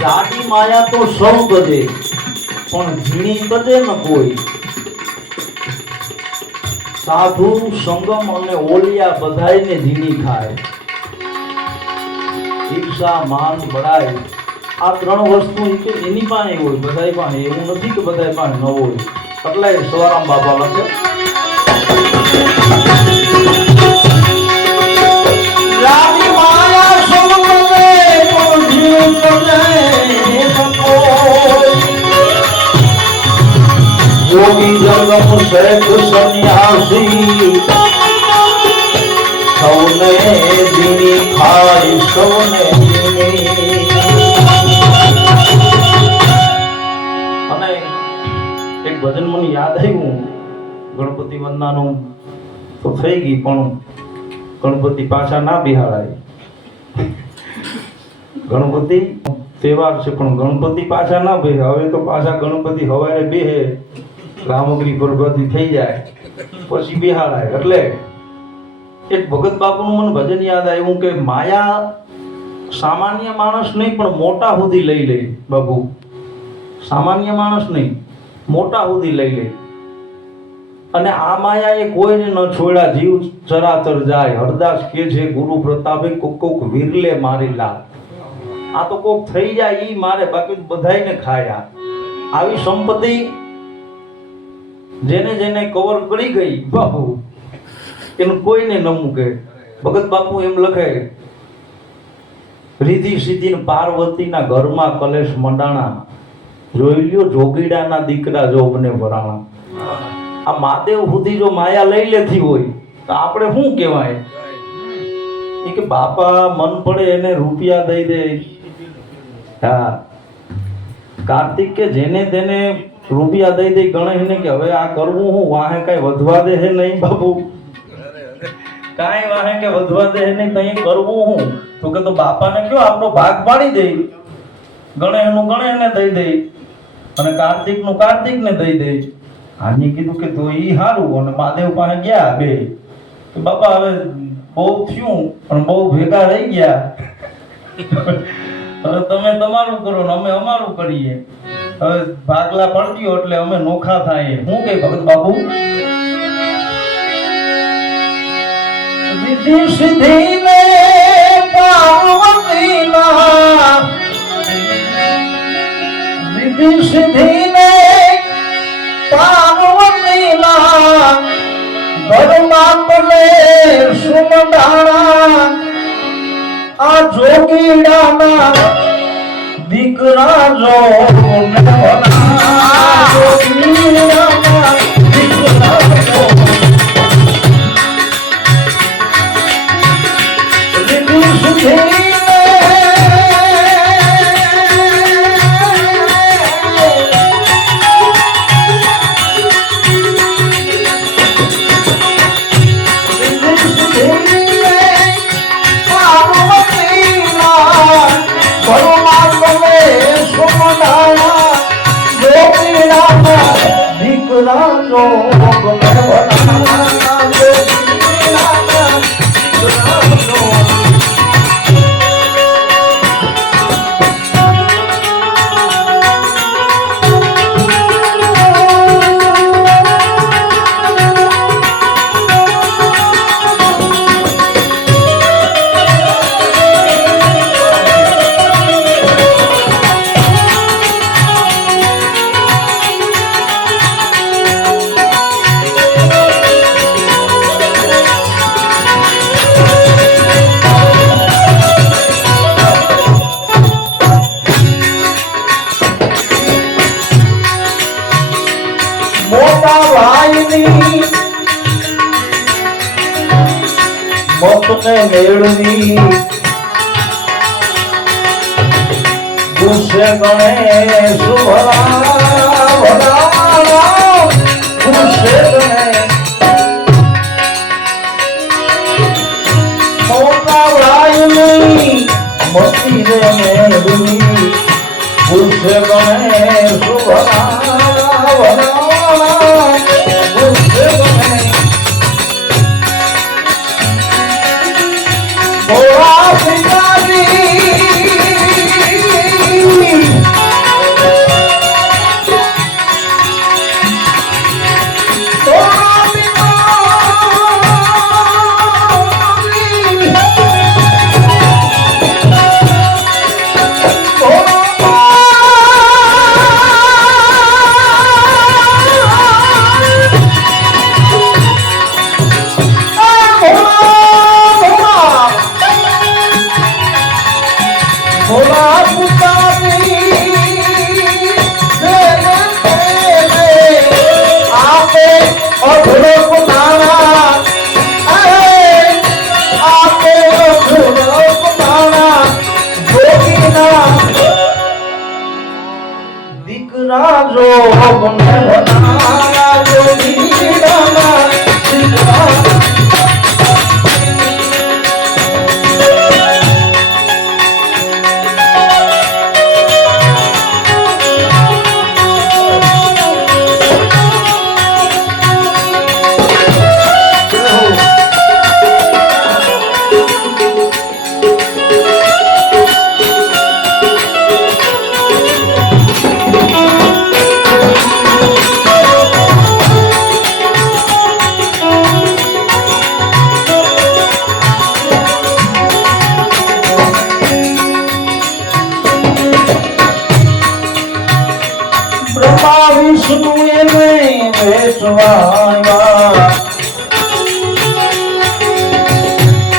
જાડી માયા તો સૌ ગજે પણ ઝીણી ગજે ન કોઈ. સાધુ સંગમ અને ઓલિયા બધાયને ઝીણી ખાય. ઈર્ષા માન બળાય આ ત્રણ વસ્તુ એની પાસે હોય, બધાય પાસે. એવું નથી કે બધાય પાસે ન હોય. એટલે સવારામ બાબા લખે યોગી જગમ શેખ સન્યાસી સૌને દીની ખાય સૌને દીની. અને એક ભજન મને યાદ આવ્યું, ગણપતિ વંદનાનું તો થઈ ગઈ પણ ગણપતિ પાછા ના બિહારાય. ગણપતિ તહેવાર છે પણ ગણપતિ પાછા ના બેહે. હવે તો પાછા ગણપતિ હવારે બેહે, રામગરી ગણપતિ થઈ જાય પછી બિહારાય. એટલે એક ભગત બાપુનું મને ભજન યાદ આવ્યું કે માયા સામાન્ય માણસ નહીં પણ મોટા સુધી લઈ લે. બાપુ સામાન્ય માણસ નહીં, મોટા સુધી લઈ લે. અને આ માયા એ કોઈને ન છોડ્યા, જીવ ચરાચર જાય. હરદાસ કે છે ગુરુ પ્રતાપે કોક કોક વીરલે મારી લાલ. આ તો કોક થઈ જાય ઈ મારે, બાકી બધાયને ખાયા. આવી સંપત્તિ જેને જેને કવર કરી ગઈ બાપુ એનું કોઈને ન મૂકે. ભગત બાપુ એમ લખે, રીધિ સીધી પાર્વતીના ઘરમાં કલેશ મંડાણા, જોઈ લ્યો જોગીડાના દીકરા જોબને વરાણા. આ મહાદેવ સુધી જો માયા લઈ લેતી હોય તો આપણે શું કહેવાય? એ કે બાપા મન પડે એને રૂપિયા દઈ દે. હા, કાર્તિક કે જેને તેને રૂપિયા દઈ દઈ ગણેશને કે હવે આ કરવું હું, વાહે કઈ વધવા દે હે નહીં બાપુ, કાંઈ વાહે કે વધવા દે હે નહીં, તઈ કરવું હું. તો કે તો બાપાને કયો આપણો ભાગ પાડી દે, ગણેશનું ગણેશને દઈ દે અને કાર્તિકનું કાર્તિકને દઈ દે. હાજી કીધું કે તો ઈ હારું. અને મહાદેવ પાસે ગયા બે કે બાપા હવે બહુ થયું પણ બહુ ભેગા રહી ગયા, હવે તમે તમારું કરો ને અમે અમારું કરીએ. હવે ભાગલા પડ્યો એટલે અમે નોખા થાય. હું કે ભગત બાપુ વિધિ સિદ્ધિ ને પાર્વતીના, વિધિ સિદ્ધિ ને પાર્વતીના ઘરમાં પલે સુમડાણા. આ જોગીડાના દીકરા જો મેળવી પુષ્ય ગણેશ ભલા ભલા પુષ્ય ગણેશ મોટા વળાય નહીં મતી રે મેળવી પુષ્ય ગણેશ ભલા ભલા પુષ્ય ગણેશ ભોળા પિતાજી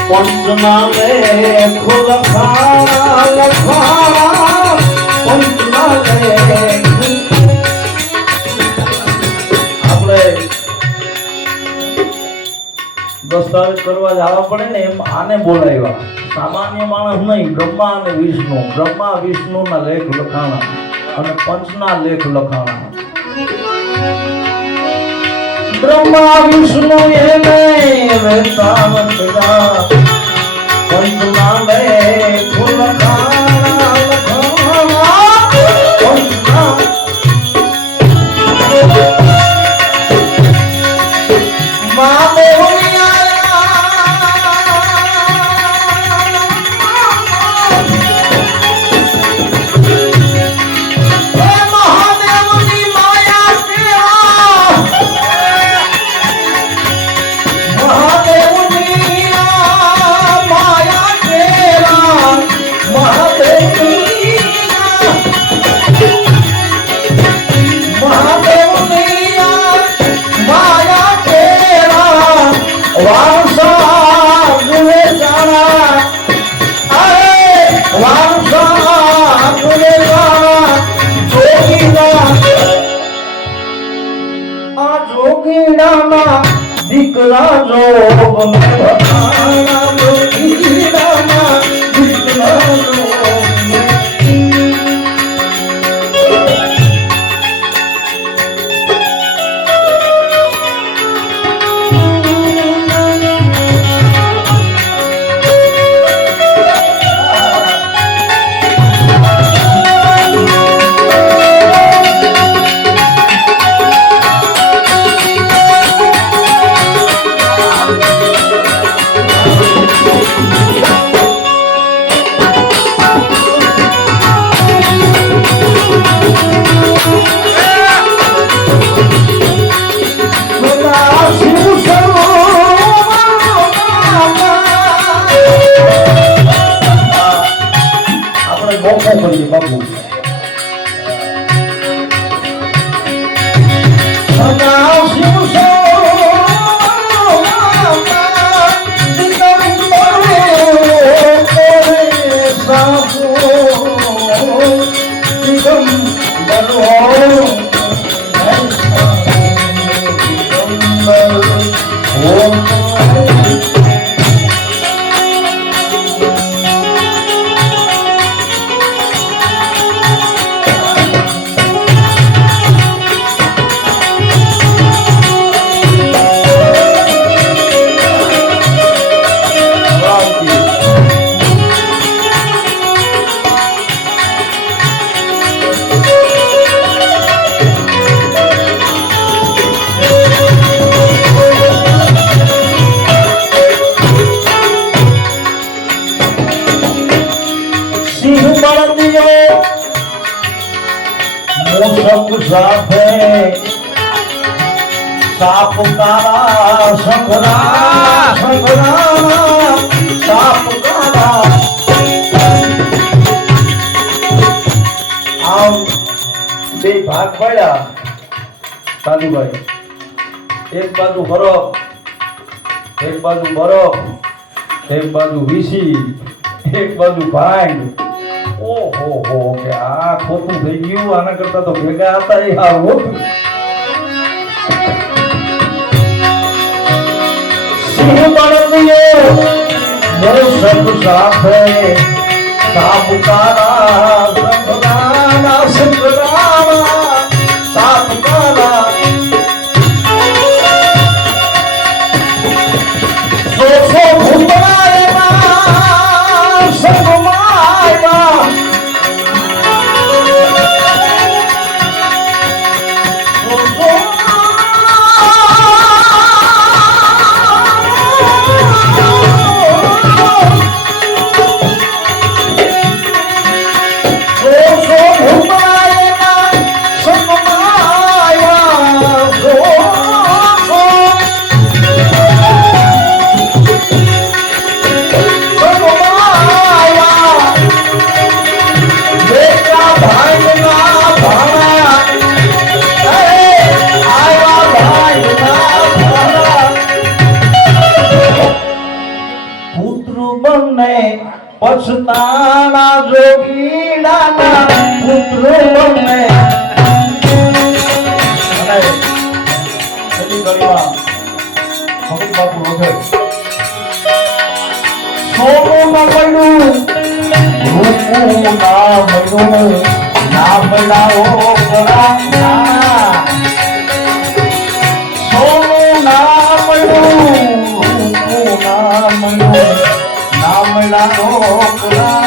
પંચનાલે ખુલખા લખા પંચનાલે આપણે દસ્તાવેજ કરવા જવા પડે ને એમ આને બોલાવ્યા સામાન્ય માણસ નહીં બ્રહ્મા અને વિષ્ણુ બ્રહ્મા વિષ્ણુના લેખ લખાણા અને પંચના લેખ લખાણા બ્રહ્મા વિષ્ણુ એને વેતાન કરા પંચના લેખ લખાણા પંચના દીકરા જોગ દીકરા બાપુ બળદિયો મૂષક સાથે સાપ કાળા સંઘરા સાપ કાળા આમ બે ભાગ પડ્યા સાધુભાઈ એક બાજુ બરફ એક બાજુ બરફ એક બાજુ વીસી એક બાજુ ભાંગ ઓહો હો કે આ ખોટું થઈ ગયું આના કરતા તો ભેગા હતા એ આ હોતું સિંહ બળદિયો મૂષક સાથે સાપુતારા સંઘરાના સંઘરાના સાપુતારા સો ભૂતરા એના સંગમાયા પછતાણા જોગીડાના પુત્રો બને અને છેલ્લી ઘડીમાં હમીદ બાપુ રોધે સોનું ના મળ્યું રૂપું ના મળ્યું ના મળાવો કરા સોનું ના મળ્યું રૂપું ના મળ્યું ના મળ્યા